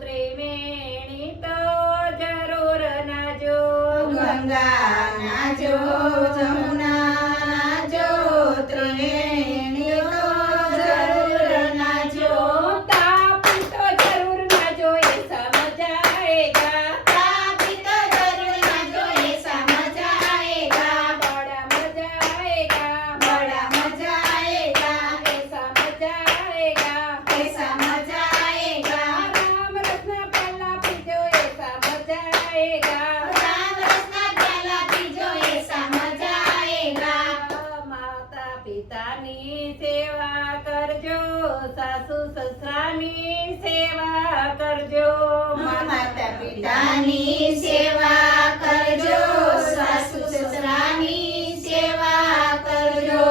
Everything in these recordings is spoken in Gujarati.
ત્રિવેણી તો જરૂર નાજો. ગંગા નાજો જમુના નાજો ત્રિવેણી તો જરૂર નાજો. તાપી તો જરૂર નાજો એસા મજા આएगा. તાપી તો જરૂર નાજો એસા મજા આएगा. બડા મજા આएगा. બડા મજા આएगा. એસા મજા આएगा. એસા મજા આएगा. રામ રત્ન પહેલા પીજો એસા મજા આएगा. રામ રસના પ્યાલા પીજો એસા મજા આएगा. માતા પિતાની સેવા કરજો, સાસુ સસરાની સેવા કરજો. માતા પિતાની સેવા કરજો, સાસુ સસરાની સેવા કરજો.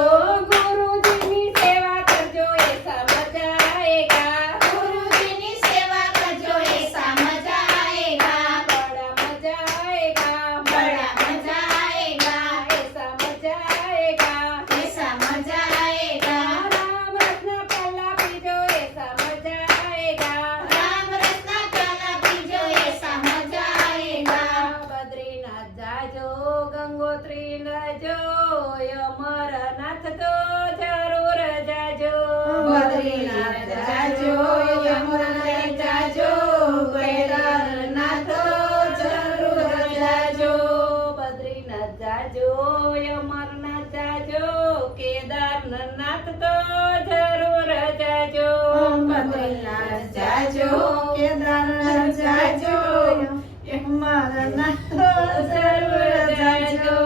ગુરુજીની સેવા કરજો એસા મજા આएगा. ગુરુજીની સેવા કરજો એસા મજા આएगा. બડા મજા આएगा. બડા મજા આएगा. એસા મજા આएगा. એસા મજા આएगा. રામ રત્ન પહેલા પીજો એસા મજા આएगा. રામ રસના પ્યાલા પીજો એસા મજા આएगा. બદ્રીનાથ જાજો, ગંગોત્રી જાજો, અમરનાથ તો જરૂર જાજો. બદ્રીનાથ જાજો, યમુનાથ જાજો, કેદારનાથ જરૂર જાજો. બદ્રીનાથ જાજો, અમરનાથ જાજો, કેદારનાથ તો જરૂર જાજો. બદ્રીનાથ જાજો, કેદારનાથ જાજો, યમુનાથ જરૂર જાજો.